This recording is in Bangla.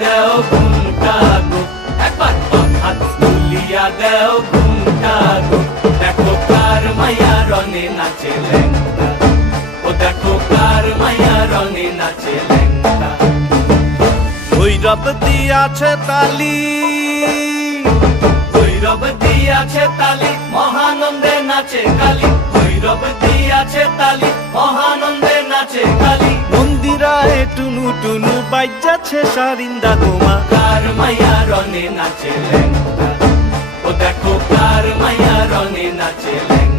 দেও ঘুমটা গো, একবার বাম হাত তুলিয়া দেও ঘুমটা গো। দেখো কার মায়া রনে নাচে ল্যাংটা, ও দেখো কার মায়া রনে নাচে ল্যাংটা। ভৈরব দিয়াছে তালি, ভৈরব দিয়াছে তালি, মহানন্দে নাচে কালী। ভৈরব দিয়াছে তালি, মহানন্দে নাচে কালী। মন্দিরায় টুনু টুনু বাজ্যাছে সারিন্দা গোমা। কার মায়া রনে নাচে ল্যাংটা, ও দেখো কার মায়া রনে নাচে ল্যাংটা।